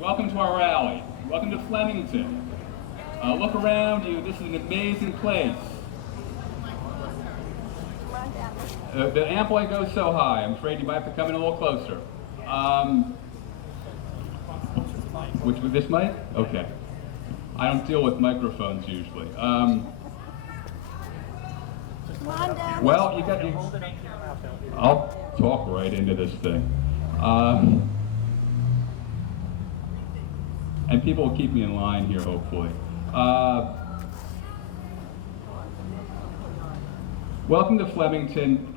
Welcome to our rally. Welcome to Flemington. Look around you. This is an amazing place. The amp goes so high. I'm afraid you might have to come in a little closer. With this mic? Okay. I don't deal with microphones usually. Well, you got. I'll talk right into this thing. And people will keep me in line here, hopefully. Welcome to Flemington.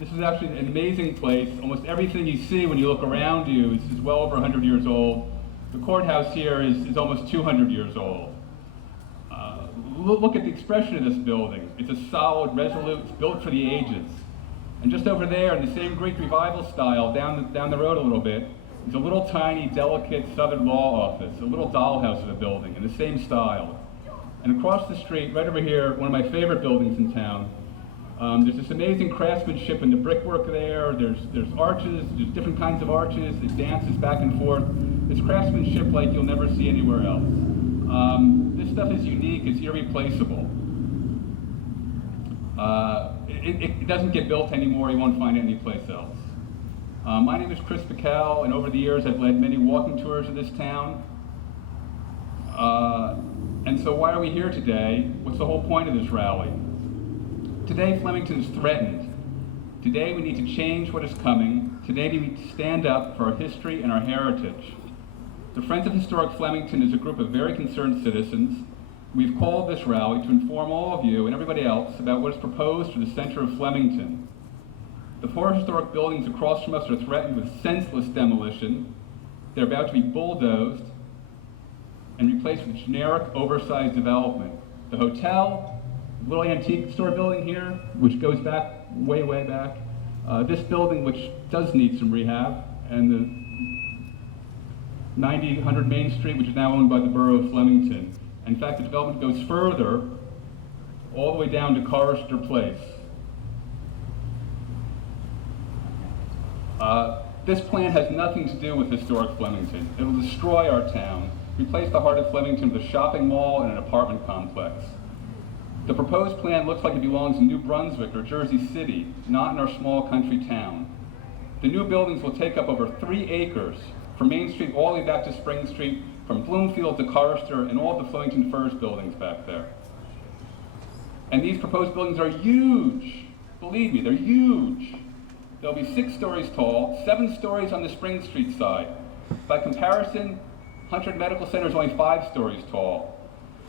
This is actually an amazing place. Almost everything you see when you look around you is well over 100 years old. The courthouse here is almost 200 years old. Look at the expression of this building. It's a solid, resolute, it's built for the ages. And just over there, in the same Greek Revival style, down the road a little bit, is a little tiny, delicate Southern law office, a little dollhouse of a building in the same style. And across the street, right over here, one of my favorite buildings in town, there's this amazing craftsmanship in the brickwork there. There's arches, there's different kinds of arches. It dances back and forth. It's craftsmanship like you'll never see anywhere else. This stuff is unique, it's irreplaceable. It doesn't get built anymore, you won't find it anyplace else. My name is Chris Bickel, and over the years I've led many walking tours of this town. And so why are we here today? What's the whole point of this rally? Today Flemington is threatened. Today we need to change what is coming. Today we need to stand up for our history and our heritage. The Friends of Historic Flemington is a group of very concerned citizens. We've called this rally to inform all of you and everybody else about what is proposed for the center of Flemington. The 4 historic buildings across from us are threatened with senseless demolition. They're about to be bulldozed and replaced with generic, oversized development. The hotel, little antique store building here, which goes back, way back. This building, which does need some rehab, and the 90-100 Main Street, which is now owned by the borough of Flemington. In fact, the development goes further, all the way down to Carrister Place. This plan has nothing to do with historic Flemington. It will destroy our town, replace the heart of Flemington with a shopping mall and an apartment complex. The proposed plan looks like it belongs in New Brunswick or Jersey City, not in our small country town. The new buildings will take up over 3 acres, from Main Street all the way back to Spring Street, from Bloomfield to Carrister, and all the Flemington Firs buildings back there. And these proposed buildings are huge. Believe me, they're huge. They'll be 6 stories tall, 7 stories on the Spring Street side. By comparison, Hunter Medical Center is only 5 stories tall.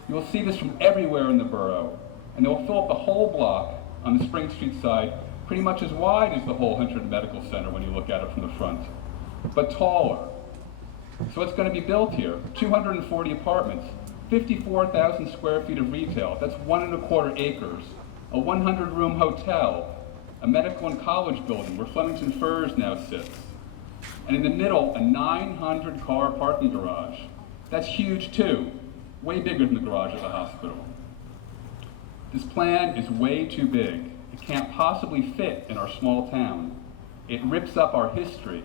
You will see this from everywhere in the borough, and they will fill up the whole block on the Spring Street side, pretty much as wide as the whole Hunter Medical Center when you look at it from the front, but taller. So what's going to be built here? 240 apartments, 54,000 square feet of retail, that's 1¼ acres, a 100-room hotel, a medical and college building where Flemington Firs now sits. And in the middle, a 900-car parking garage. That's huge too, way bigger than the garage at the hospital. This plan is way too big. It can't possibly fit in our small town. It rips up our history.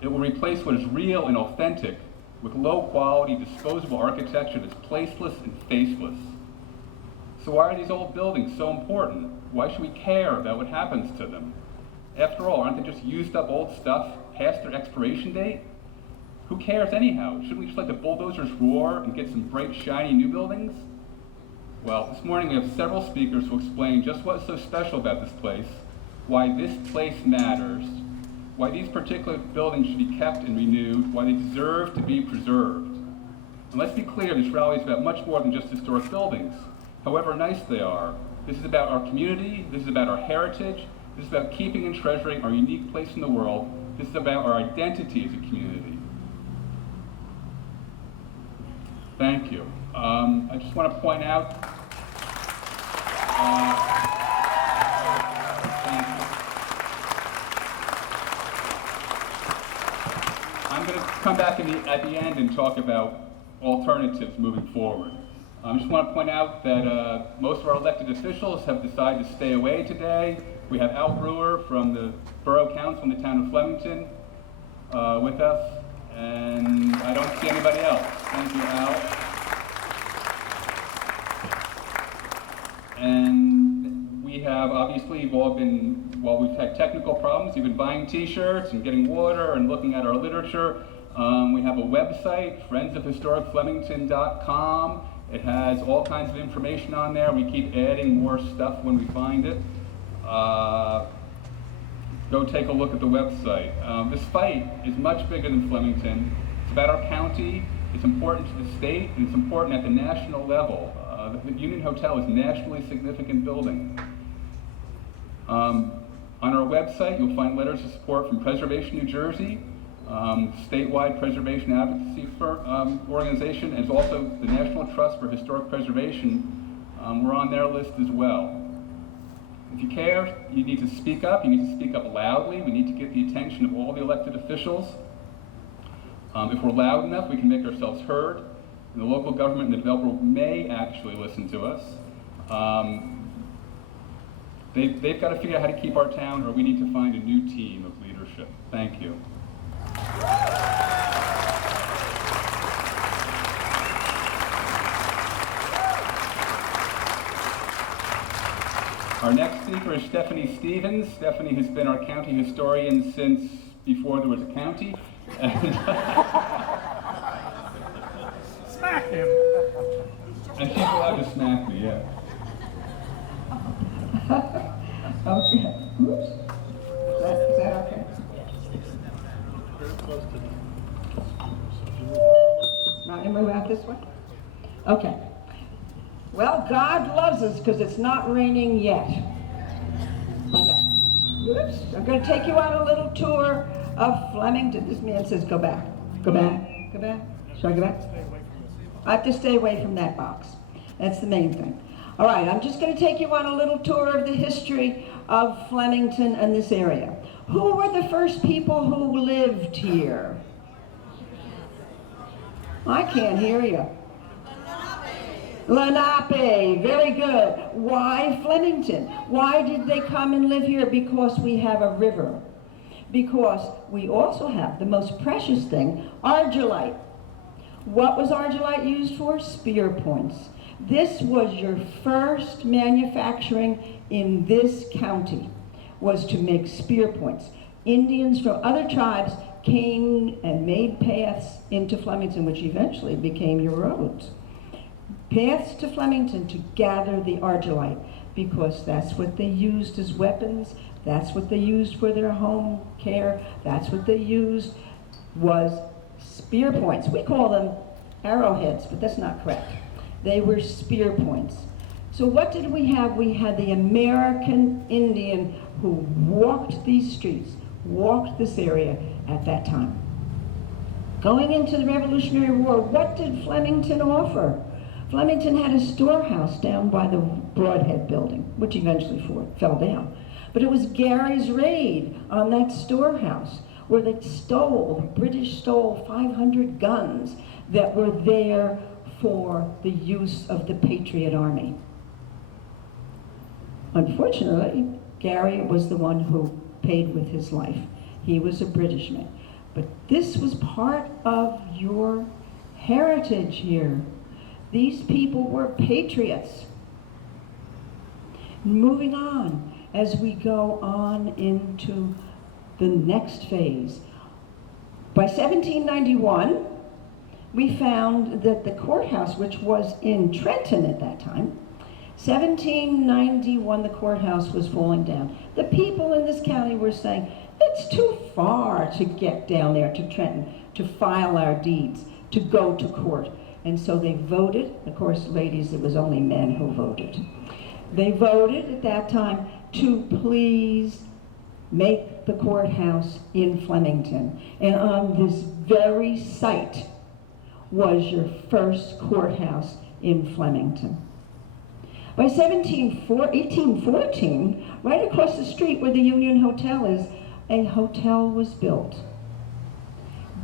It will replace what is real and authentic with low-quality, disposable architecture that's placeless and faceless. So why are these old buildings so important? Why should we care about what happens to them? After all, aren't they just used up old stuff past their expiration date? Who cares anyhow? Shouldn't we just let the bulldozers roar and get some bright, shiny new buildings? Well, this morning we have several speakers who explain just what's so special about this place, why this place matters, why these particular buildings should be kept and renewed, why they deserve to be preserved. And let's be clear, this rally is about much more than just historic buildings. However nice they are, this is about our community, this is about our heritage, this is about keeping and treasuring our unique place in the world, this is about our identity as a community. Thank you. I just want to point out, thank you. I'm going to come back at the end and talk about alternatives moving forward. I just want to point out that most of our elected officials have decided to stay away today. We have Al Brewer from the Borough Council in the town of Flemington with us, and I don't see you. Anybody else? Thank you, Al. And we have, obviously, you've all been, while we've had technical problems, you've been buying t-shirts and getting water and looking at our literature. We have a website, friendsofhistoricflemington.com. It has all kinds of information on there. We keep adding more stuff when we find it. Go take a look at the website. This fight is much bigger than Flemington. It's about our county, it's important to the state, and it's important at the national level. The Union Hotel is a nationally significant building. On our website, you'll find letters of support from Preservation New Jersey, statewide preservation advocacy organization, and also the National Trust for Historic Preservation. We're on their list as well. If you care, you need to speak up. You need to speak up loudly. We need to get the attention of all the elected officials. If we're loud enough, we can make ourselves heard. And the local government and the developer may actually listen to us. They've got to figure out how to keep our town, or we need to find a new team of leadership. Thank you. Our next speaker is Stephanie Stevens. Stephanie has been our county historian since before there was a county. Smack him! And she's allowed to smack me, yeah. Okay. Oops. Is that okay? Now, you move out this way? Okay. Well, God loves us because it's not raining yet. Okay. Oops. I'm going to take you on a little tour of Flemington. This man says go back. Go back. Go back. Should I go back? I have to stay away from that box. That's the main thing. All right, I'm just going to take you on a little tour of the history of Flemington and this area. Who were the first people who lived here? I can't hear you. Lenape, very good. Why Flemington? Why did they come and live here? Because we have a river. Because we also have the most precious thing, argillite. What was argillite used for? Spear points. This was your first manufacturing in this county, was to make spear points. Indians from other tribes came and made paths into Flemington, which eventually became your roads. Paths to Flemington to gather the argillite, because that's what they used as weapons, that's what they used for their home care, that's what they used was spear points. We call them arrowheads, but that's not correct. They were spear points. So what did we have? We had the American Indian who walked these streets, walked this area at that time. Going into the Revolutionary War, what did Flemington offer? Flemington had a storehouse down by the Broadhead building, which eventually fell down. But it was Gary's raid on that storehouse where they stole, the British stole 500 guns that were there for the use of the Patriot Army. Unfortunately, Gary was the one who paid with his life. He was a Britishman. But this was part of your heritage here. These people were patriots. Moving on, as we go on into the next phase. By 1791, we found that the courthouse, which was in Trenton at that time, 1791, the courthouse was falling down. The people in this county were saying, it's too far to get down there to Trenton, to file our deeds, to go to court. And so they voted. Of course, ladies, it was only men who voted. They voted at that time to please make the courthouse in Flemington. And on this very site was your first courthouse in Flemington. By 1814, right across the street where the Union Hotel is, a hotel was built.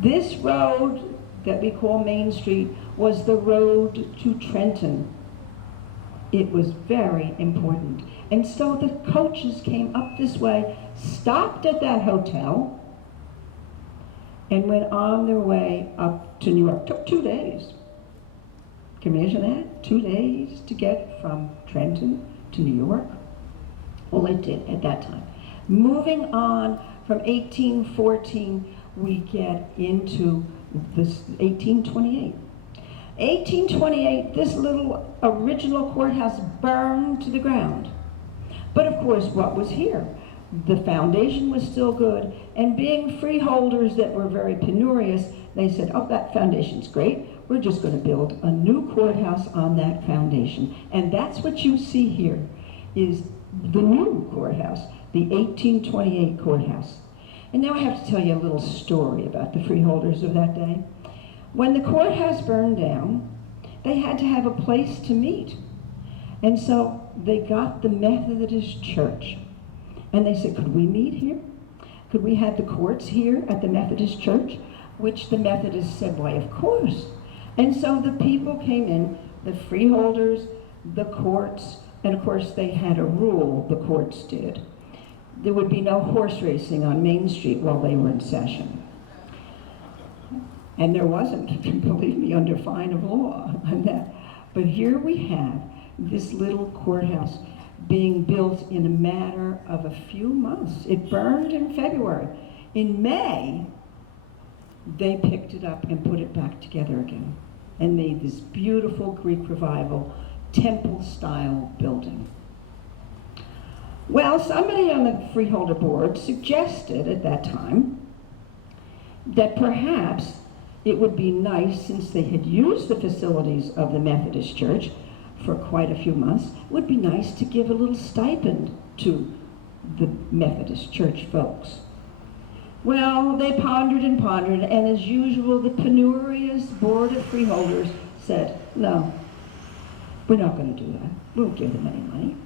This road that we call Main Street was the road to Trenton. It was very important. And so the coaches came up this way, stopped at that hotel, and went on their way up to New York. Took 2 days. Can you imagine that? 2 days to get from Trenton to New York? Well, it did at that time. Moving on from 1814, we get into this 1828. 1828, this little original courthouse burned to the ground. But of course, what was here? The foundation was still good, and being freeholders that were very penurious, they said, oh, that foundation's great. We're just going to build a new courthouse on that foundation. And that's what you see here, is the new courthouse, the 1828 courthouse. And now I have to tell you a little story about the freeholders of that day. When the courthouse burned down, they had to have a place to meet. And so they got the Methodist church. And they said, could we meet here? Could we have the courts here at the Methodist church? Which the Methodists said, why, of course. And so the people came in, the freeholders, the courts, and of course they had a rule, the courts did. There would be no horse racing on Main Street while they were in session. And there wasn't, believe me, under fine of law on that. But here we have this little courthouse being built in a matter of a few months. It burned in February. In May, they picked it up and put it back together again and made this beautiful Greek revival temple-style building. Well, somebody on the freeholder board suggested at that time that perhaps it would be nice, since they had used the facilities of the Methodist Church for quite a few months, it would be nice to give a little stipend to the Methodist Church folks. Well, they pondered and pondered, and as usual, the penurious board of freeholders said, no, we're not going to do that. We won't give them any money.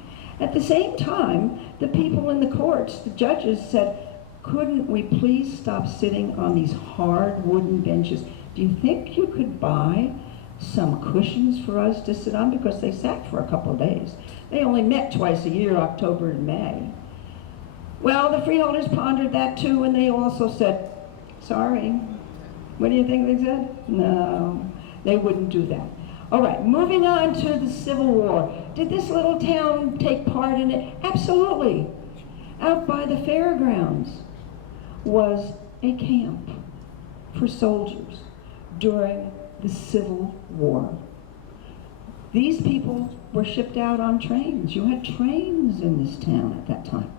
At the same time, the people in the courts, the judges, said, couldn't we please stop sitting on these hard wooden benches? Do you think you could buy some cushions for us to sit on? Because they sat for a couple of days. They only met twice a year, October and May. Well, the freeholders pondered that too, and they also said, sorry. What do you think they said? No, they wouldn't do that. All right, moving on to the Civil War. Did this little town take part in it? Absolutely. Out by the fairgrounds was a camp for soldiers during the Civil War. These people were shipped out on trains. You had trains in this town at that time.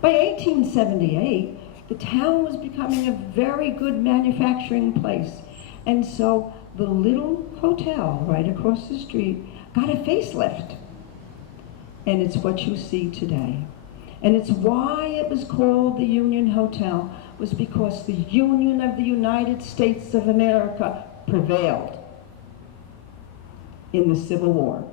By 1878, the town was becoming a very good manufacturing place. And so the little hotel right across the street got a facelift. And it's what you see today. And it's why it was called the Union Hotel, was because the Union of the United States of America prevailed in the Civil War.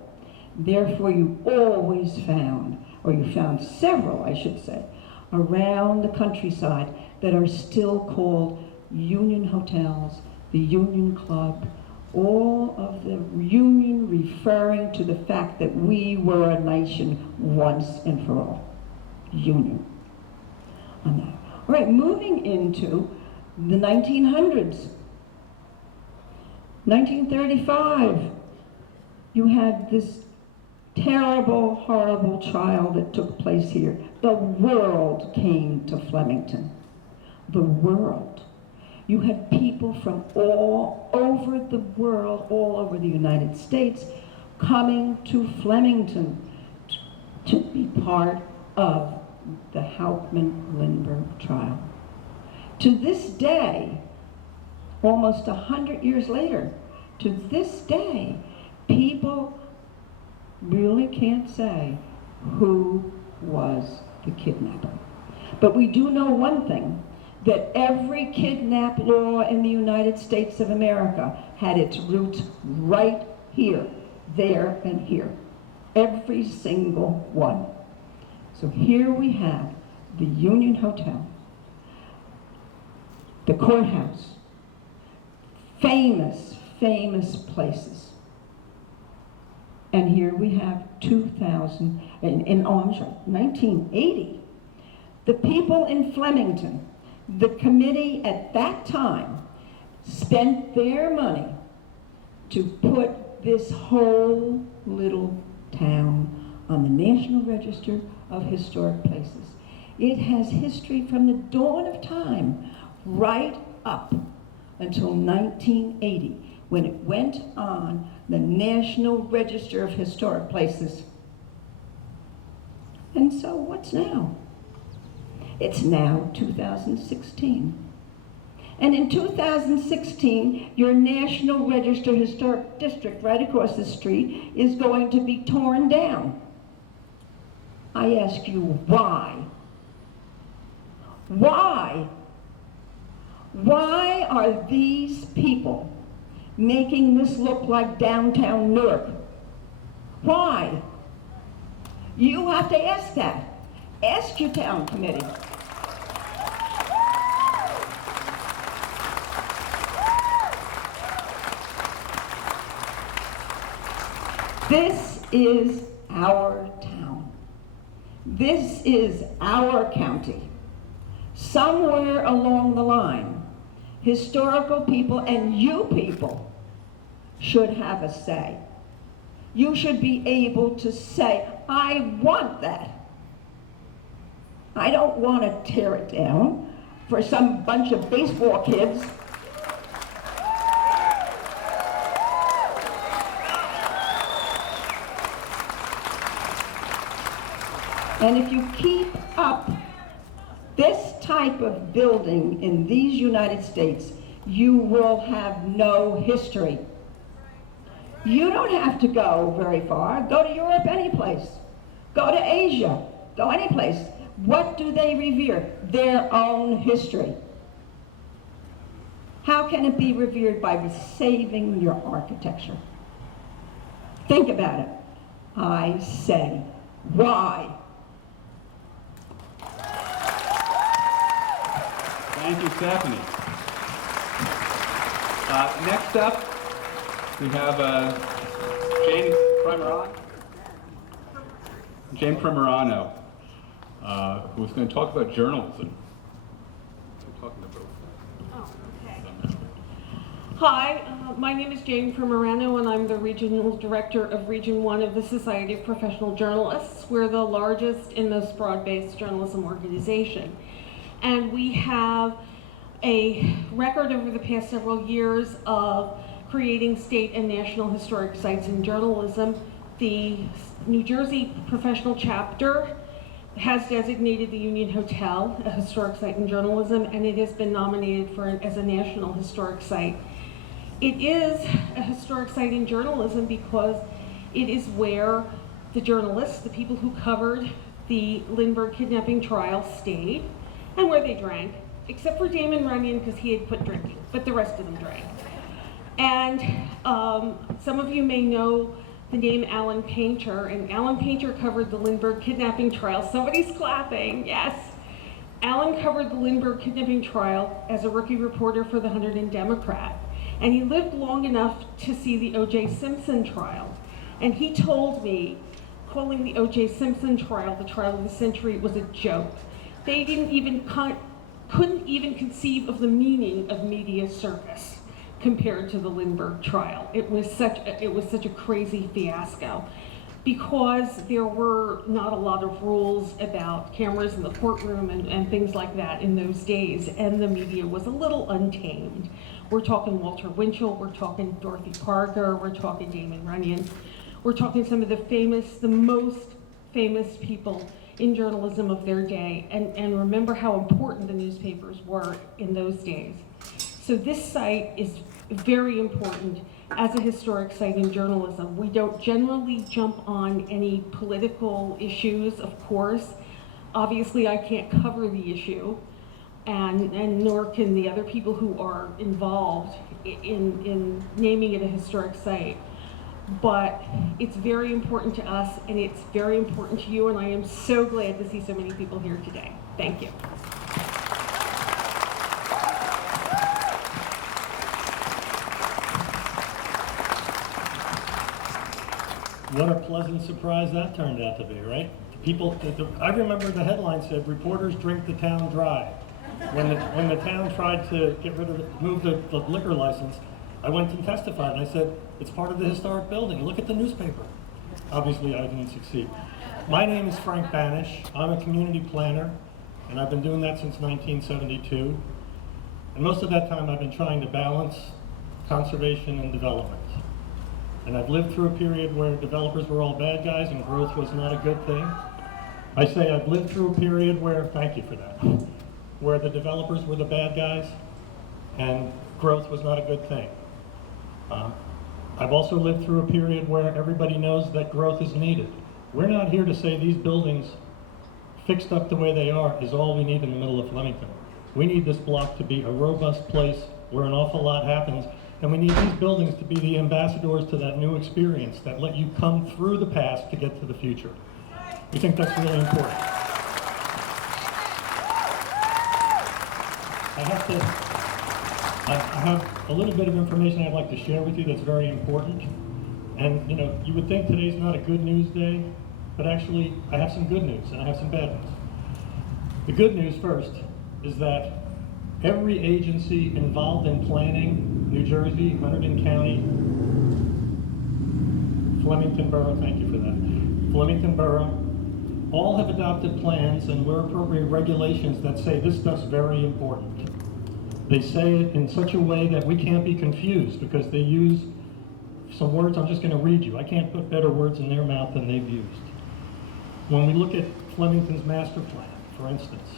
Therefore, you always found, or you found several, I should say, around the countryside that are still called Union hotels, the Union Club, all of the Union referring to the fact that we were a nation once and for all. Union on that. All right, moving into the 1900s. 1935, you had this terrible, horrible trial that took place here. The world came to Flemington. The world. You had people from all over the world, all over the United States, coming to Flemington to be part of the Hauptmann-Lindbergh trial. To this day, almost 100 years later, to this day, people really can't say who was the kidnapper. But we do know one thing, that every kidnap law in the United States of America had its roots right here, there, and here. Every single one. So here we have the Union Hotel, the courthouse, famous, famous places. And here we have 1980. The people in Flemington The committee at that time spent their money to put this whole little town on the National Register of Historic Places. It has history from the dawn of time right up until 1980, when it went on the National Register of Historic Places. And so what's now? It's now 2016. And in 2016, your National Register Historic District right across the street is going to be torn down. I ask you, why? Why? Why are these people making this look like downtown Newark? Why? You have to ask that. Ask your town committee. This is our town. This is our county. Somewhere along the line, historical people and you people should have a say. You should be able to say, I want that. I don't want to tear it down for some bunch of baseball kids. And if you keep up this type of building in these United States, you will have no history. You don't have to go very far. Go to Europe, any place. Go to Asia, go any place. What do they revere? Their own history. How can it be revered? By saving your architecture. Think about it. I say, why? Thank you, Stephanie. Next up, we have Jane Primerano, who's going to talk about journalism. I'm talking to both. Oh, okay. Hi, my name is Jane Primerano, and I'm the Regional Director of Region 1 of the Society of Professional Journalists. We're the largest and most broad-based journalism organization. And we have a record over the past several years of creating state and national historic sites in journalism. The New Jersey professional chapter has designated the Union Hotel a historic site in journalism, and it has been nominated as a national historic site. It is a historic site in journalism because it is where the journalists, the people who covered the Lindbergh kidnapping trial, stayed, and where they drank, except for Damon Runyon because he had quit drinking, but the rest of them drank. And some of you may know the name Alan Painter, and Alan Painter covered the Lindbergh kidnapping trial. Somebody's clapping, yes. Alan covered the Lindbergh kidnapping trial as a rookie reporter for the Hunterdon Democrat, and he lived long enough to see the O.J. Simpson trial. And he told me, calling the O.J. Simpson trial the trial of the century was a joke. They couldn't even conceive of the meaning of media circus compared to the Lindbergh trial. It was such a crazy fiasco because there were not a lot of rules about cameras in the courtroom and things like that in those days, and the media was a little untamed. We're talking Walter Winchell, we're talking Dorothy Parker, we're talking Damon Runyon, we're talking some of the most famous people in journalism of their day, and remember how important the newspapers were in those days. So this site is very important as a historic site in journalism. We don't generally jump on any political issues, of course. Obviously, I can't cover the issue, and nor can the other people who are involved in naming it a historic site. But it's very important to us, and it's very important to you, and I am so glad to see so many people here today. Thank you. What a pleasant surprise that turned out to be, right? I remember the headline said, "Reporters drink the town dry." When the town tried to move the liquor license, I went and testified, and I said, it's part of the historic building. Look at the newspaper. Obviously, I didn't succeed. My name is Frank Banish. I'm a community planner, and I've been doing that since 1972. And most of that time, I've been trying to balance conservation and development. And I've lived through a period where developers were all bad guys and growth was not a good thing. I say I've lived through a period where, thank you for that, where the developers were the bad guys and growth was not a good thing. I've also lived through a period where everybody knows that growth is needed. We're not here to say these buildings fixed up the way they are is all we need in the middle of Flemington. We need this block to be a robust place where an awful lot happens, and we need these buildings to be the ambassadors to that new experience that let you come through the past to get to the future. We think that's really important. I have a little bit of information I'd like to share with you that's very important. And you know, you would think today's not a good news day, but actually I have some good news and I have some bad news. The good news first is that every agency involved in planning New Jersey, Hunterdon County, Flemington Borough, thank you for that, Flemington Borough, all have adopted plans and where appropriate regulations that say this stuff's very important. They say it in such a way that we can't be confused because they use some words I'm just going to read you. I can't put better words in their mouth than they've used. When we look at Flemington's master plan, for instance,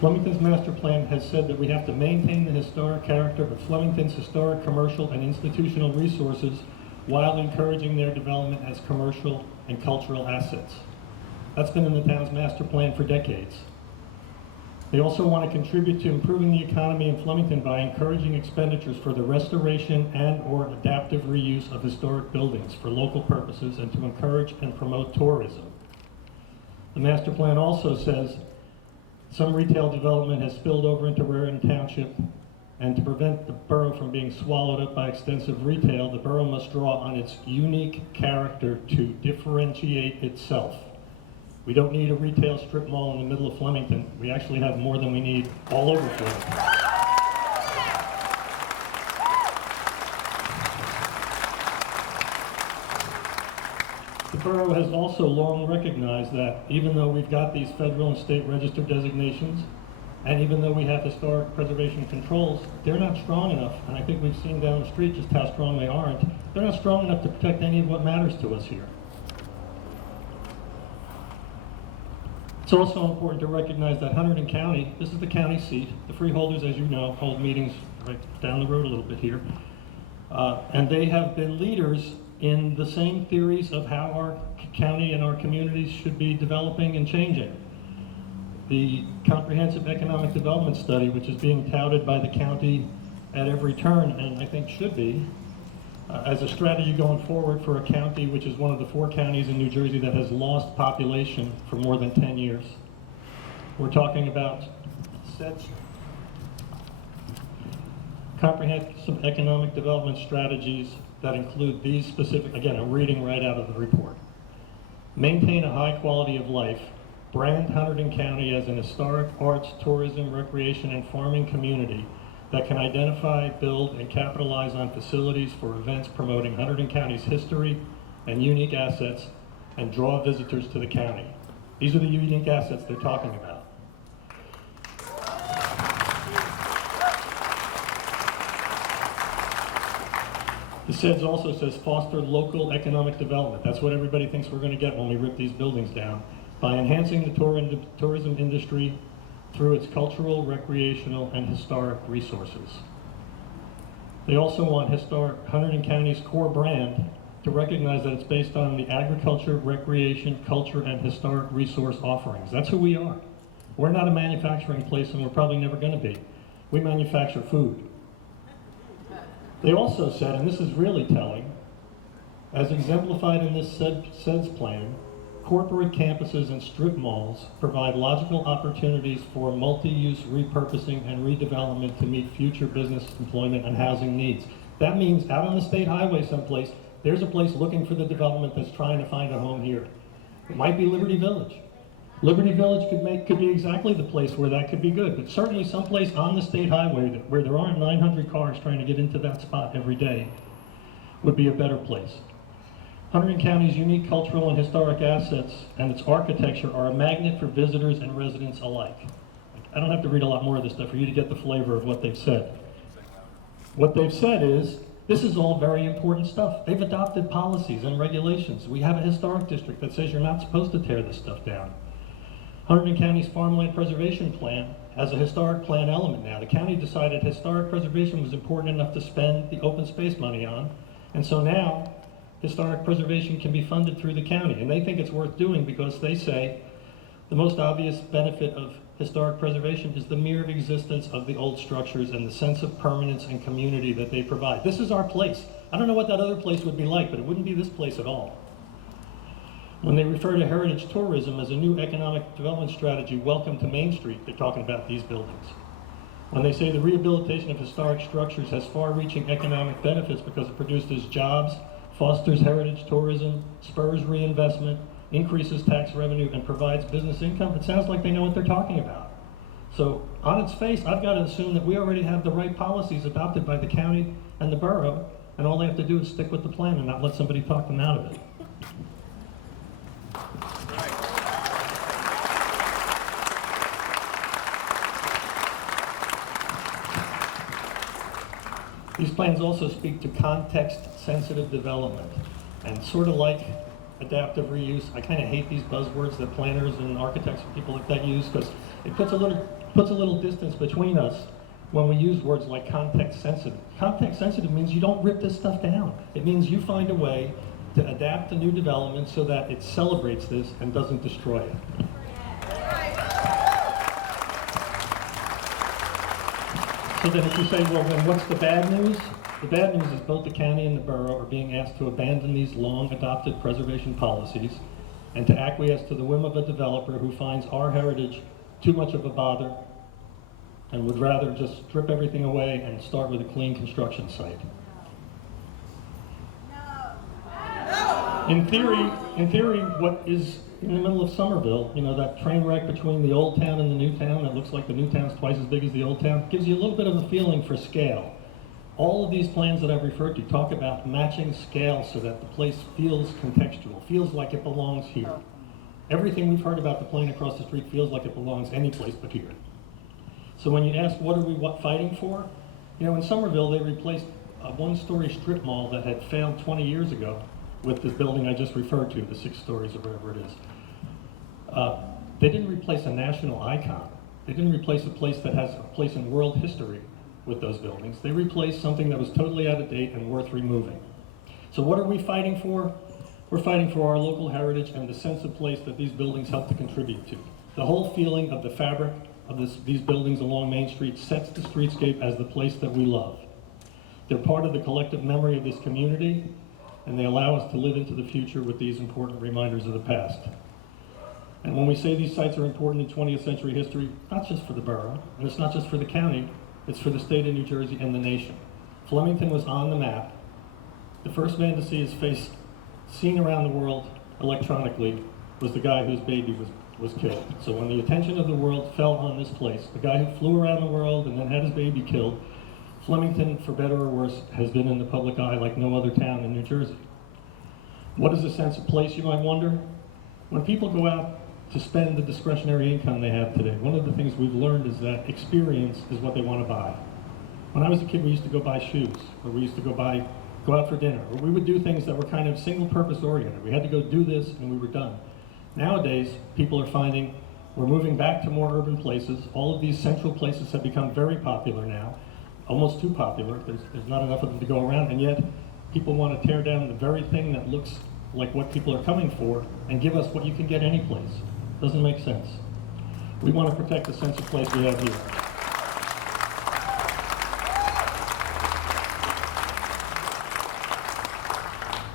Flemington's master plan has said that we have to maintain the historic character of Flemington's historic, commercial, and institutional resources while encouraging their development as commercial and cultural assets. That's been in the town's master plan for decades. They also want to contribute to improving the economy in Flemington by encouraging expenditures for the restoration and or adaptive reuse of historic buildings for local purposes and to encourage and promote tourism. The master plan also says some retail development has spilled over into Raritan Township, and to prevent the borough from being swallowed up by extensive retail, the borough must draw on its unique character to differentiate itself. We don't need a retail strip mall in the middle of Flemington. We actually have more than we need all over Flemington. The borough has also long recognized that even though we've got these federal and state registered designations, and even though we have historic preservation controls, they're not strong enough, and I think we've seen down the street just how strong they aren't. They're not strong enough to protect any of what matters to us here. It's also important to recognize that Hunterdon County, this is the county seat. The freeholders, as you know, hold meetings right down the road a little bit here. And they have been leaders in the same theories of how our county and our communities should be developing and changing. The Comprehensive Economic Development Study, which is being touted by the county at every turn, and I think should be, as a strategy going forward for a county which is one of the 4 counties in New Jersey that has lost population for more than 10 years. We're talking about comprehensive economic development strategies that include these specific, again, I'm reading right out of the report. Maintain a high quality of life, brand Hunterdon County as an historic arts, tourism, recreation, and farming community that can identify, build, and capitalize on facilities for events promoting Hunterdon County's history and unique assets and draw visitors to the county. These are the unique assets they're talking about. The SEDS also says foster local economic development. That's what everybody thinks we're going to get when we rip these buildings down. By enhancing the tourism industry through its cultural, recreational, and historic resources. They also want historic Hunterdon County's core brand to recognize that it's based on the agriculture, recreation, culture, and historic resource offerings. That's who we are. We're not a manufacturing place, and we're probably never going to be. We manufacture food. They also said, and this is really telling, as exemplified in this SEDS plan, corporate campuses and strip malls provide logical opportunities for multi-use repurposing and redevelopment to meet future business, employment, and housing needs. That means out on the state highway someplace, there's a place looking for the development that's trying to find a home here. It might be Liberty Village. Liberty Village could be exactly the place where that could be good, but certainly someplace on the state highway where there aren't 900 cars trying to get into that spot every day would be a better place. Hunterdon County's unique cultural and historic assets and its architecture are a magnet for visitors and residents alike. I don't have to read a lot more of this stuff for you to get the flavor of what they've said. What they've said is, this is all very important stuff. They've adopted policies and regulations. We have a historic district that says you're not supposed to tear this stuff down. Hunterdon County's farmland preservation plan has a historic plan element now. The county decided historic preservation was important enough to spend the open space money on, and so now historic preservation can be funded through the county, and they think it's worth doing because they say the most obvious benefit of historic preservation is the mere existence of the old structures and the sense of permanence and community that they provide. This is our place. I don't know what that other place would be like, but it wouldn't be this place at all. When they refer to heritage tourism as a new economic development strategy, welcome to Main Street, they're talking about these buildings. When they say the rehabilitation of historic structures has far-reaching economic benefits because it produces jobs, fosters heritage tourism, spurs reinvestment, increases tax revenue, and provides business income, it sounds like they know what they're talking about. So on its face, I've got to assume that we already have the right policies adopted by the county and the borough, and all they have to do is stick with the plan and not let somebody talk them out of it. These plans also speak to context-sensitive development, and sort of like adaptive reuse, I kind of hate these buzzwords that planners and architects and people like that use because it puts a little distance between us when we use words like context-sensitive. Context-sensitive means you don't rip this stuff down. It means you find a way to adapt to new development so that it celebrates this and doesn't destroy it. So then if you say, well, then what's the bad news? The bad news is both the county and the borough are being asked to abandon these long-adopted preservation policies and to acquiesce to the whim of a developer who finds our heritage too much of a bother and would rather just strip everything away and start with a clean construction site. In theory, what is in the middle of Somerville, you know, that train wreck between the old town and the new town that looks like the new town's twice as big as the old town, gives you a little bit of a feeling for scale. All of these plans that I've referred to talk about matching scale so that the place feels contextual, feels like it belongs here. Everything we've heard about the plane across the street feels like it belongs any place but here. So when you ask what are we fighting for, you know, in Somerville they replaced a one-story strip mall that had failed 20 years ago with this building I just referred to, the 6 stories or whatever it is. They didn't replace a national icon. They didn't replace a place that has a place in world history with those buildings. They replaced something that was totally out of date and worth removing. So what are we fighting for? We're fighting for our local heritage and the sense of place that these buildings help to contribute to. The whole feeling of the fabric of these buildings along Main Street sets the streetscape as the place that we love. They're part of the collective memory of this community, and they allow us to live into the future with these important reminders of the past. And when we say these sites are important in 20th century history, not just for the borough, and it's not just for the county, it's for the state of New Jersey and the nation. Flemington was on the map. The first man to see his face seen around the world electronically was the guy whose baby was killed. So when the attention of the world fell on this place, the guy who flew around the world and then had his baby killed, Flemington, for better or worse, has been in the public eye like no other town in New Jersey. What is a sense of place, you might wonder? When people go out to spend the discretionary income they have today, one of the things we've learned is that experience is what they want to buy. When I was a kid, we used to go buy shoes, or we used to go out for dinner, or we would do things that were kind of single-purpose oriented. We had to go do this, and we were done. Nowadays, people are finding we're moving back to more urban places. All of these central places have become very popular now, almost too popular. There's not enough of them to go around, and yet people want to tear down the very thing that looks like what people are coming for and give us what you can get any place. Doesn't make sense. We want to protect the sense of place we have here.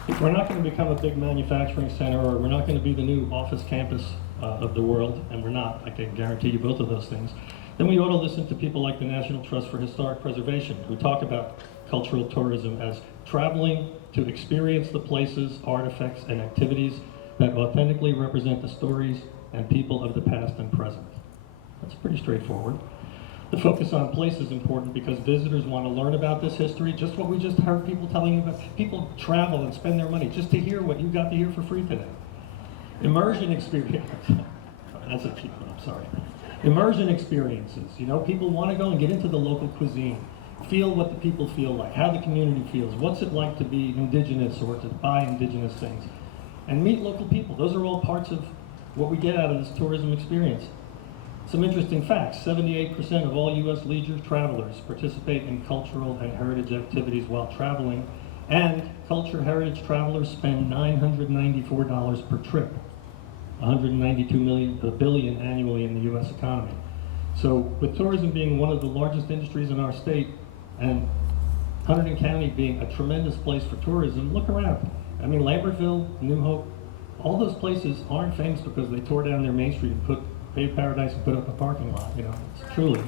If we're not going to become a big manufacturing center, or we're not going to be the new office campus of the world, and we're not, I can guarantee you both of those things, then we ought to listen to people like the National Trust for Historic Preservation, who talk about cultural tourism as traveling to experience the places, artifacts, and activities that authentically represent the stories, and people of the past and present. That's pretty straightforward. The focus on place is important because visitors want to learn about this history, just what we just heard people telling you about. People travel and spend their money just to hear what you got to hear for free today. Immersion experience. That's a cheap one, I'm sorry. Immersion experiences. You know, people want to go and get into the local cuisine, feel what the people feel like, how the community feels, what's it like to be indigenous or to buy indigenous things, and meet local people. Those are all parts of what we get out of this tourism experience. Some interesting facts: 78% of all U.S. leisure travelers participate in cultural and heritage activities while traveling, and culture heritage travelers spend $994 per trip, $192 billion annually in the U.S. economy. So with tourism being one of the largest industries in our state, and Hunterdon County being a tremendous place for tourism, look around. I mean, Lambertville, New Hope, all those places aren't famous because they tore down their Main Street and paved Paradise and put up a parking lot, you know, it's truly.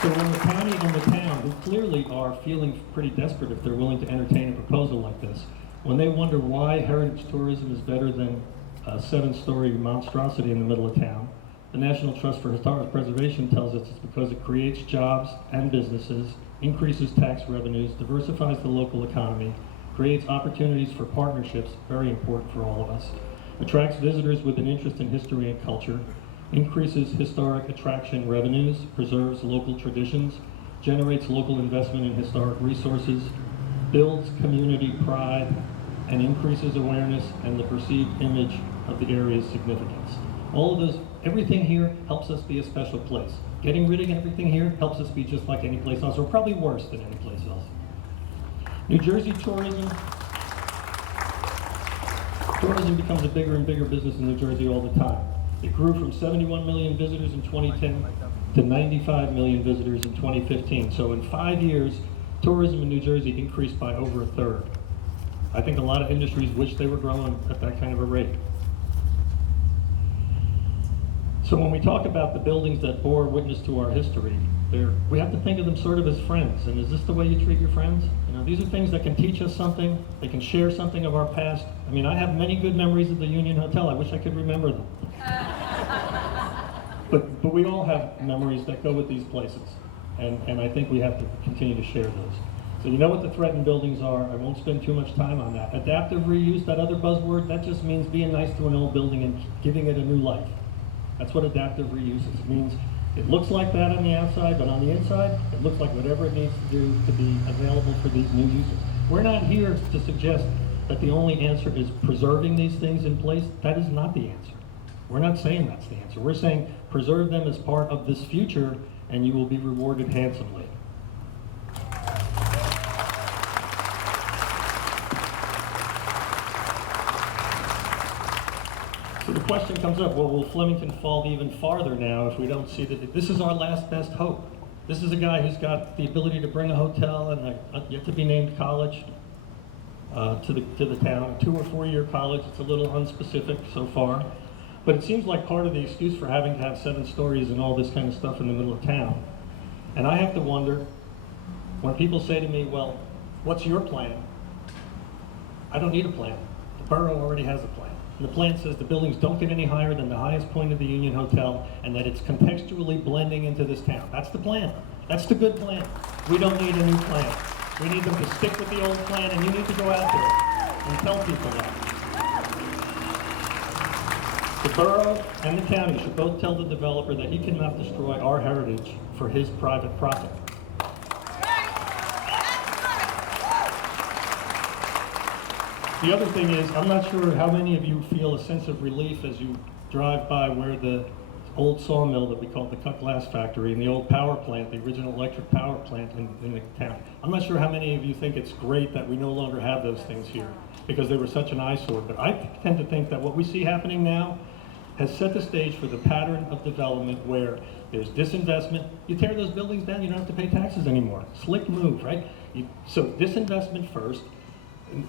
So when the county and the town, who clearly are feeling pretty desperate if they're willing to entertain a proposal like this, when they wonder why heritage tourism is better than a 7-story monstrosity in the middle of town, the National Trust for Historic Preservation tells us it's because it creates jobs and businesses, increases tax revenues, diversifies the local economy, creates opportunities for partnerships, very important for all of us, attracts visitors with an interest in history and culture, increases historic attraction revenues, preserves local traditions, generates local investment in historic resources, builds community pride, and increases awareness and the perceived image of the area's significance. All of those, everything here helps us be a special place. Getting rid of everything here helps us be just like any place else, or probably worse than any place else. New Jersey tourism. Tourism becomes a bigger and bigger business in New Jersey all the time. It grew from 71 million visitors in 2010 to 95 million visitors in 2015. So in 5 years, tourism in New Jersey increased by over 1/3. I think a lot of industries wish they were growing at that kind of a rate. So when we talk about the buildings that bore witness to our history, we have to think of them sort of as friends. And is this the way you treat your friends? You know, these are things that can teach us something. They can share something of our past. I mean, I have many good memories of the Union Hotel. I wish I could remember them. But we all have memories that go with these places. And I think we have to continue to share those. So you know what the threatened buildings are. I won't spend too much time on that. Adaptive reuse, that other buzzword, that just means being nice to an old building and giving it a new life. That's what adaptive reuse is. It means it looks like that on the outside, but on the inside, it looks like whatever it needs to do to be available for these new uses. We're not here to suggest that the only answer is preserving these things in place. That is not the answer. We're not saying that's the answer. We're saying preserve them as part of this future, and you will be rewarded handsomely. So the question comes up, well, will Flemington fall even farther now if we don't see that this is our last best hope? This is a guy who's got the ability to bring a hotel and a yet to be named college to the town, a 2 or 4 year college. It's a little unspecific so far, but it seems like part of the excuse for having to have 7 stories and all this kind of stuff in the middle of town. And I have to wonder, when people say to me, well, what's your plan? I don't need a plan. The borough already has a plan. And the plan says the buildings don't get any higher than the highest point of the Union Hotel, and that it's contextually blending into this town. That's the plan. That's the good plan. We don't need a new plan. We need them to stick with the old plan, and you need to go out there and tell people that. The borough and the county should both tell the developer that he cannot destroy our heritage for his private profit. The other thing is, I'm not sure how many of you feel a sense of relief as you drive by where the old sawmill that we call the cut glass factory and the old power plant, the original electric power plant in the town. I'm not sure how many of you think it's great that we no longer have those things here because they were such an eyesore. But I tend to think that what we see happening now has set the stage for the pattern of development where there's disinvestment. You tear those buildings down, you don't have to pay taxes anymore. Slick move, right? So disinvestment first.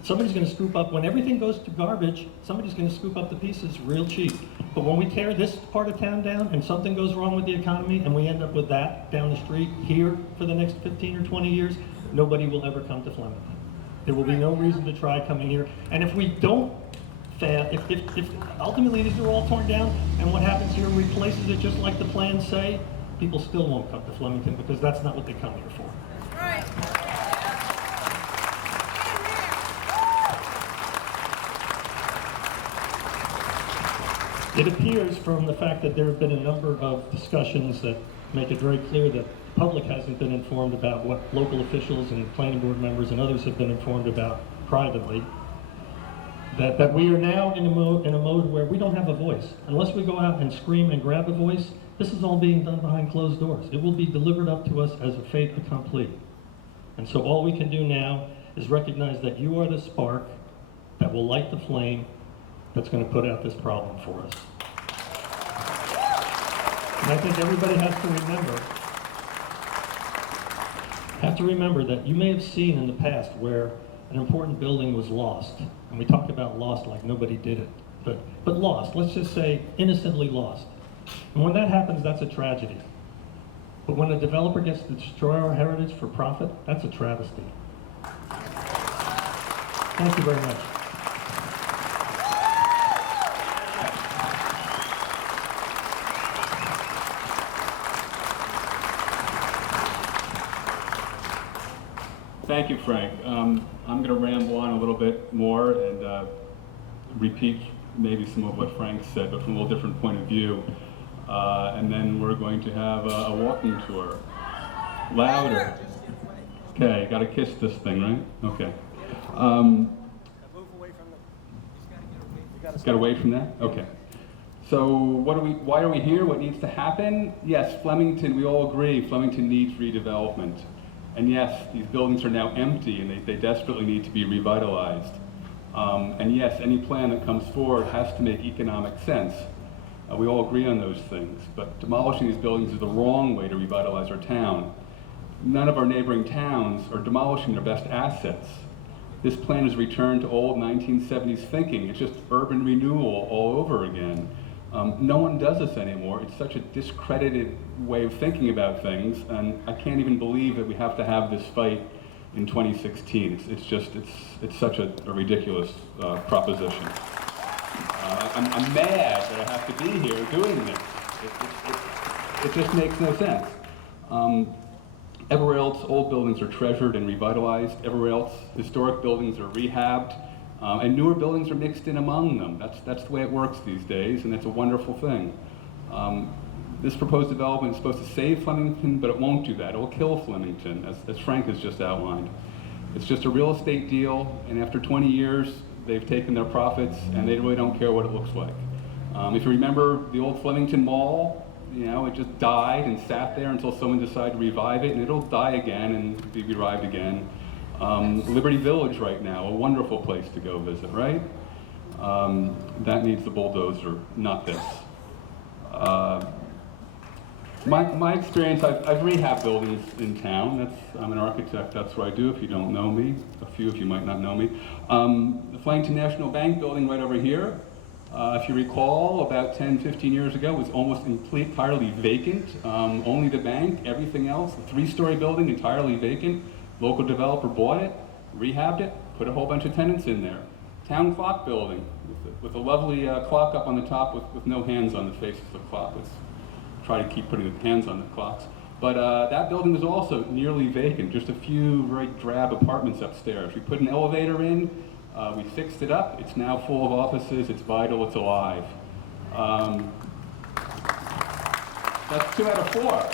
Somebody's going to scoop up, when everything goes to garbage, somebody's going to scoop up the pieces real cheap. But when we tear this part of town down and something goes wrong with the economy and we end up with that down the street here for the next 15 or 20 years, nobody will ever come to Flemington. There will be no reason to try coming here. And if we don't fail, if ultimately these are all torn down and what happens here replaces it just like the plans say, people still won't come to Flemington because that's not what they come here for. It appears from the fact that there have been a number of discussions that make it very clear that the public hasn't been informed about what local officials and planning board members and others have been informed about privately, that we are now in a mode where we don't have a voice. Unless we go out and scream and grab a voice, this is all being done behind closed doors. It will be delivered up to us as a fait accompli. And so all we can do now is recognize that you are the spark that will light the flame that's going to put out this problem for us. And I think everybody has to remember that you may have seen in the past where an important building was lost. And we talk about lost like nobody did it. But lost, let's just say innocently lost. And when that happens, that's a tragedy. But when a developer gets to destroy our heritage for profit, that's a travesty. Thank you very much. Thank you, Frank. I'm going to ramble on a little bit more and repeat maybe some of what Frank said, but from a little different point of view. And then we're going to have a walking tour. Louder. Okay, got to kiss this thing, right? Okay. Got away from that? Okay. So why are we here? What needs to happen? Yes, Flemington, we all agree, Flemington needs redevelopment. And yes, these buildings are now empty and they desperately need to be revitalized. And yes, any plan that comes forward has to make economic sense. We all agree on those things, but demolishing these buildings is the wrong way to revitalize our town. None of our neighboring towns are demolishing their best assets. This plan is a return to old 1970s thinking. It's just urban renewal all over again. No one does this anymore. It's such a discredited way of thinking about things, and I can't even believe that we have to have this fight in 2016. It's such a ridiculous proposition. I'm mad that I have to be here doing this. It just makes no sense. Everywhere else, old buildings are treasured and revitalized. Everywhere else, historic buildings are rehabbed. And newer buildings are mixed in among them. That's the way it works these days, and it's a wonderful thing. This proposed development is supposed to save Flemington, but it won't do that. It will kill Flemington, as Frank has just outlined. It's just a real estate deal, and after 20 years, they've taken their profits, and they really don't care what it looks like. If you remember the old Flemington Mall, it just died and sat there until someone decided to revive it, and it'll die again and be revived again. Liberty Village right now, a wonderful place to go visit, right? That needs the bulldozer, not this. My experience, I've rehabbed buildings in town. I'm an architect, that's what I do if you don't know me. A few of you might not know me. The Flemington National Bank building right over here, if you recall, about 10, 15 years ago, was almost entirely vacant. Only the bank, everything else, a 3-story building entirely vacant. Local developer bought it, rehabbed it, put a whole bunch of tenants in there. Town clock building with a lovely clock up on the top with no hands on the face of the clock. Let's try to keep putting the hands on the clocks. But that building was also nearly vacant, just a few very drab apartments upstairs. We put an elevator in, we fixed it up. It's now full of offices, it's vital, it's alive. That's 2 out of 4.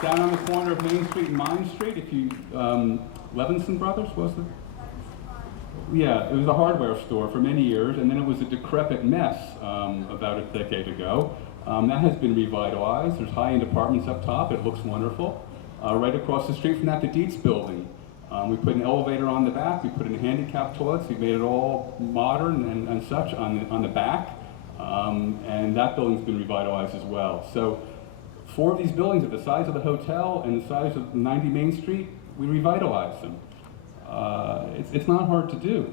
Down on the corner of Main Street and Mine Street, if you, Levinson Brothers, was it? Yeah, it was a hardware store for many years, and then it was a decrepit mess about a decade ago. That has been revitalized. There's high-end apartments up top. It looks wonderful. Right across the street from that, the Dietz building. We put an elevator on the back. We put in handicap toilets. We made it all modern and such on the back. And that building's been revitalized as well. So 4 of these buildings are the size of the hotel and the size of 90 Main Street. We revitalized them. It's not hard to do.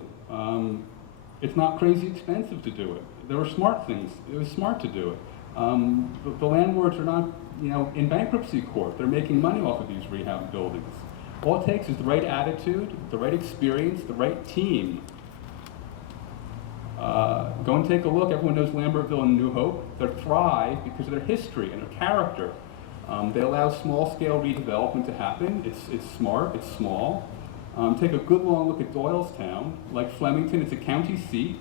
It's not crazy expensive to do it. There were smart things. It was smart to do it. The landlords are not, in bankruptcy court. They're making money off of these rehab buildings. All it takes is the right attitude, the right experience, the right team. Go and take a look. Everyone knows Lambertville and New Hope. They thrive because of their history and their character. They allow small-scale redevelopment to happen. It's smart, it's small. Take a good long look at Doylestown. Like Flemington, it's a county seat.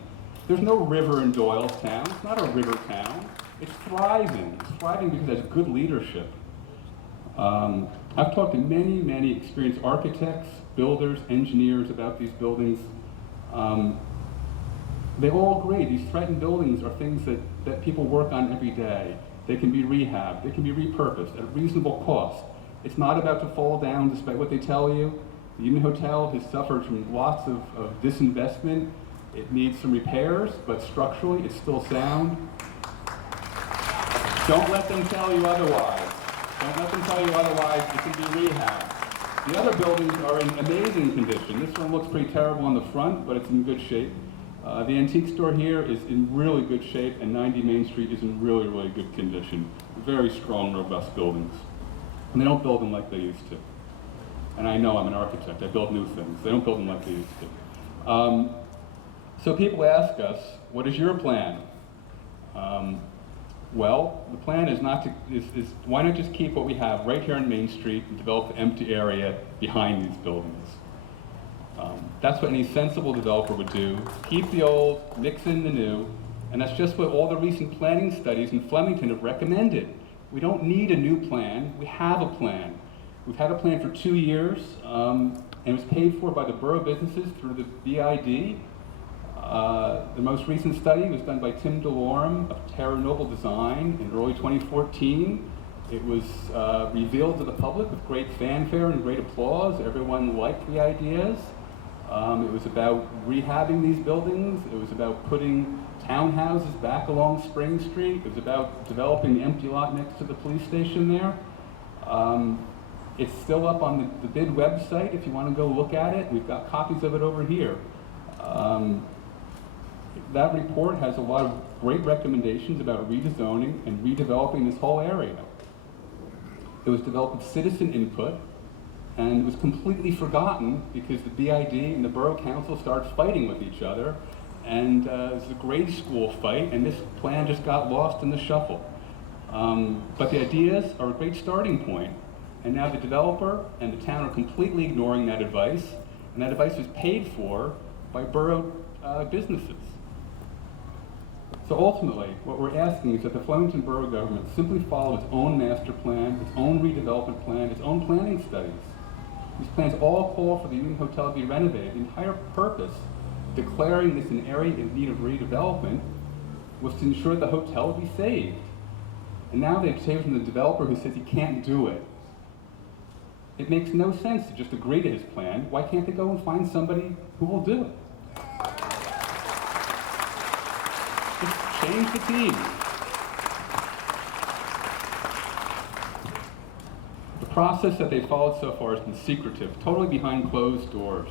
There's no river in Doylestown. It's not a river town. It's thriving. It's thriving because it has good leadership. I've talked to many, many experienced architects, builders, engineers about these buildings. They all agree these threatened buildings are things that people work on every day. They can be rehabbed, they can be repurposed at reasonable cost. It's not about to fall down despite what they tell you. The Union Hotel has suffered from lots of disinvestment. It needs some repairs, but structurally it's still sound. Don't let them tell you otherwise. Don't let them tell you otherwise. It can be rehabbed. The other buildings are in amazing condition. This one looks pretty terrible on the front, but it's in good shape. The antique store here is in really good shape, and 90 Main Street is in really, really good condition. Very strong, robust buildings. And they don't build them like they used to. And I know I'm an architect. I build new things. They don't build them like they used to. So people ask us, what is your plan? Well, the plan is why not just keep what we have right here on Main Street and develop the empty area behind these buildings? That's what any sensible developer would do. Keep the old, mix in the new, and that's just what all the recent planning studies in Flemington have recommended. We don't need a new plan, we have a plan. We've had a plan for 2 years, and it was paid for by the borough businesses through the BID. The most recent study was done by Tim DeLorme of Terra Noble Design in early 2014. It was revealed to the public with great fanfare and great applause. Everyone liked the ideas. It was about rehabbing these buildings. It was about putting townhouses back along Spring Street. It was about developing the empty lot next to the police station there. It's still up on the BID website if you want to go look at it. We've got copies of it over here. That report has a lot of great recommendations about redezoning and redeveloping this whole area. It was developed with citizen input, and it was completely forgotten because the BID and the Borough Council started fighting with each other, and it was a grade school fight, and this plan just got lost in the shuffle. But the ideas are a great starting point, and now the developer and the town are completely ignoring that advice, and that advice was paid for by borough businesses. So ultimately, what we're asking is that the Flemington Borough government simply follow its own master plan, its own redevelopment plan, its own planning studies. These plans all call for the Union Hotel to be renovated. The entire purpose of declaring this an area in need of redevelopment was to ensure the hotel would be saved. And now they've saved from the developer who says he can't do it. It makes no sense to just agree to his plan. Why can't they go and find somebody who will do it? Just change the team. The process that they followed so far has been secretive, totally behind closed doors.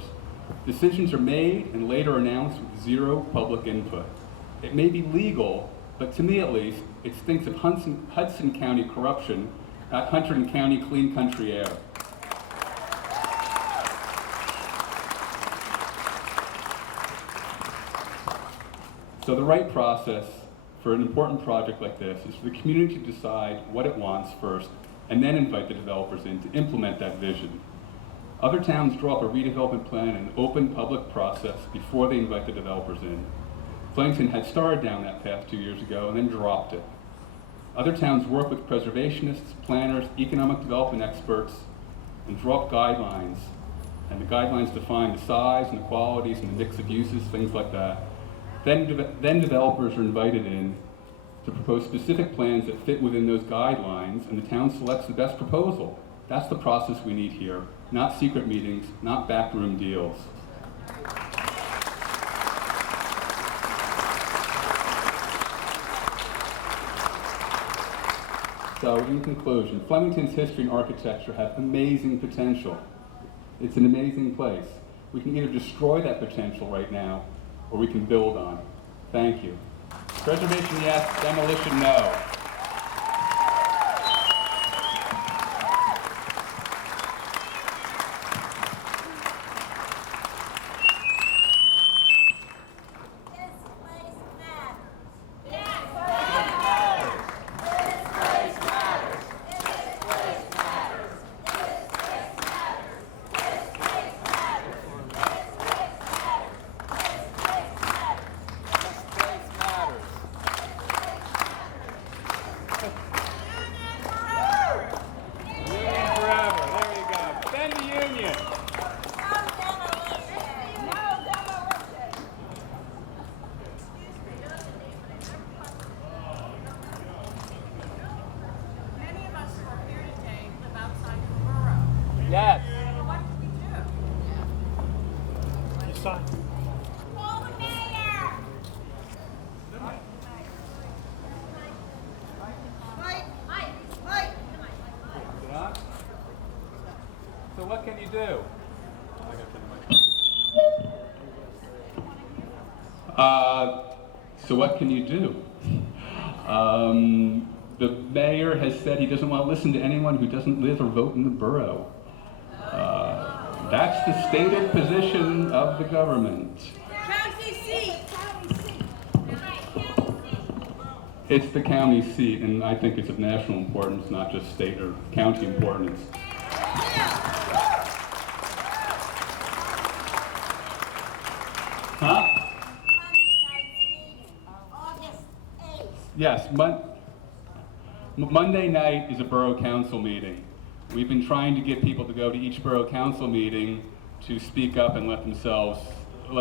Decisions are made and later announced with zero public input. It may be legal, but to me at least, it stinks of Hudson County corruption, not Hunter County clean country air. So the right process for an important project like this is for the community to decide what it wants first and then invite the developers in to implement that vision. Other towns draw up a redevelopment plan in an open public process before they invite the developers in. Flemington had started down that path 2 years ago and then dropped it. Other towns work with preservationists, planners, economic development experts, and draw up guidelines. And the guidelines define the size and the qualities and the mix of uses, things like that. Then developers are invited in to propose specific plans that fit within those guidelines, and the town selects the best proposal. That's the process we need here, not secret meetings, not backroom deals. So in conclusion, Flemington's history and architecture have amazing potential. It's an amazing place. We can either destroy that potential right now, or we can build on it. Thank you. Preservation, yes. Demolition, no. sign. Call the mayor! Mike! So what can you do? So what can you do? The mayor has said he doesn't want to listen to anyone who doesn't live or vote in the borough. That's the stated position of the government. County seat! It's the county seat, and I think it's of national importance, not just state or county importance. Huh? August 8th. Yes, Monday night is a borough council meeting. We've been trying to get people to go to each borough council meeting to speak up and let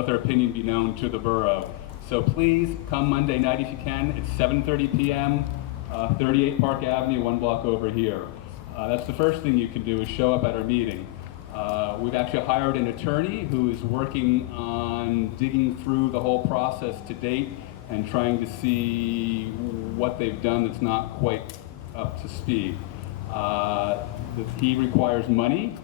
their opinion be known to the borough. So please come Monday night if you can. It's 7:30 p.m., 38 Park Avenue, 1 block over here. That's the first thing you can do is show up at our meeting. We've actually hired an attorney who is working on digging through the whole process to date and trying to see what they've done that's not quite up to speed. He requires money,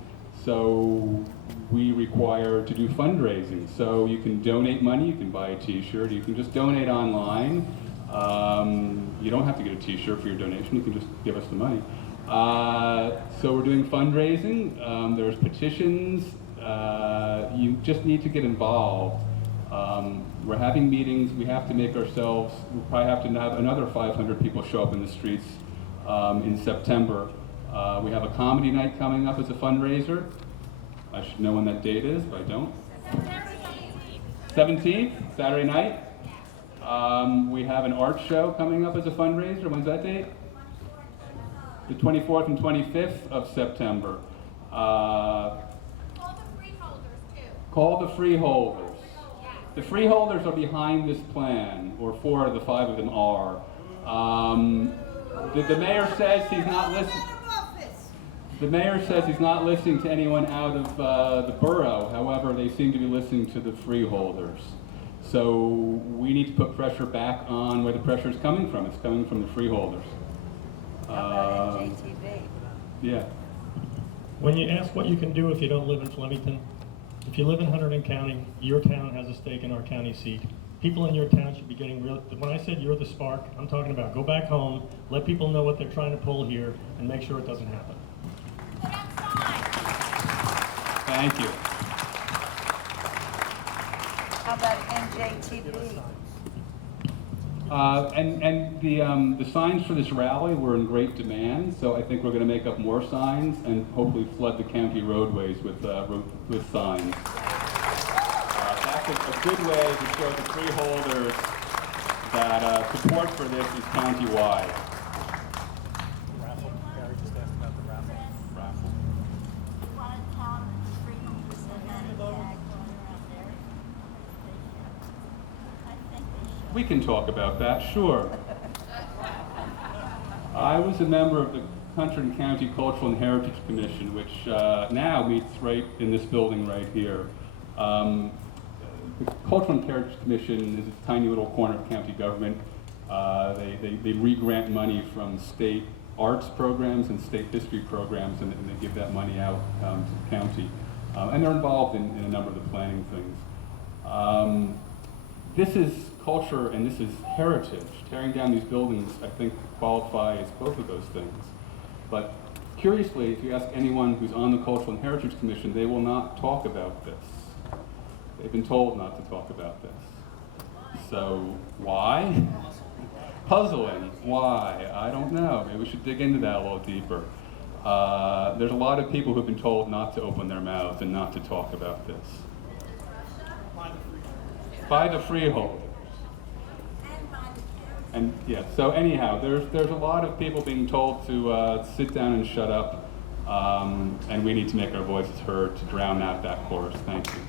so we require to do fundraising. So you can donate money, you can buy a t-shirt, you can just donate online. You don't have to get a t-shirt for your donation, you can just give us the money. So we're doing fundraising, there's petitions, you just need to get involved. We're having meetings, we have to make ourselves, we'll probably have to have another 500 people show up in the streets in September. We have a comedy night coming up as a fundraiser. I should know when that date is, but I don't. 17th, Saturday night. We have an art show coming up as a fundraiser. When's that date? The 24th and 25th of September. Call the freeholders too. Call the freeholders. The freeholders are behind this plan, or 4 of the 5 of them are. The mayor says he's not listening. The mayor says he's not listening to anyone out of the borough. However, they seem to be listening to the freeholders. So we need to put pressure back on where the pressure is coming from. It's coming from the freeholders. Yeah. When you ask what you can do if you don't live in Flemington, if you live in Hunterdon County, your town has a stake in our county seat. People in your town should be getting real. When I said you're the spark, I'm talking about go back home, let people know what they're trying to pull here, and make sure it doesn't happen. Thank you. How about NJTV? And the signs for this rally were in great demand, so I think we're going to make up more signs and hopefully flood the county roadways with signs. That's a good way to show the freeholders that support for this is county-wide. Raffle. Gary just asked about the raffle. Raffle. You want to tell them the freeholders and then tag going around there? I think they should. We can talk about that, sure. I was a member of the Hunterdon County Cultural and Heritage Commission, which now meets right in this building right here. The Cultural and Heritage Commission is a tiny little corner of county government. They re-grant money from state arts programs and state history programs, and they give that money out to the county. And they're involved in a number of the planning things. This is culture and this is heritage. Tearing down these buildings, I think, qualifies both of those things. But curiously, if you ask anyone who's on the Cultural and Heritage Commission, they will not talk about this. They've been told not to talk about this. So why? Puzzling. Why? I don't know. Maybe we should dig into that a little deeper. There's a lot of people who've been told not to open their mouths and not to talk about this. By the freeholders. And yeah, so anyhow, there's a lot of people being told to sit down and shut up, and we need to make our voices heard to drown out that chorus. Thank you.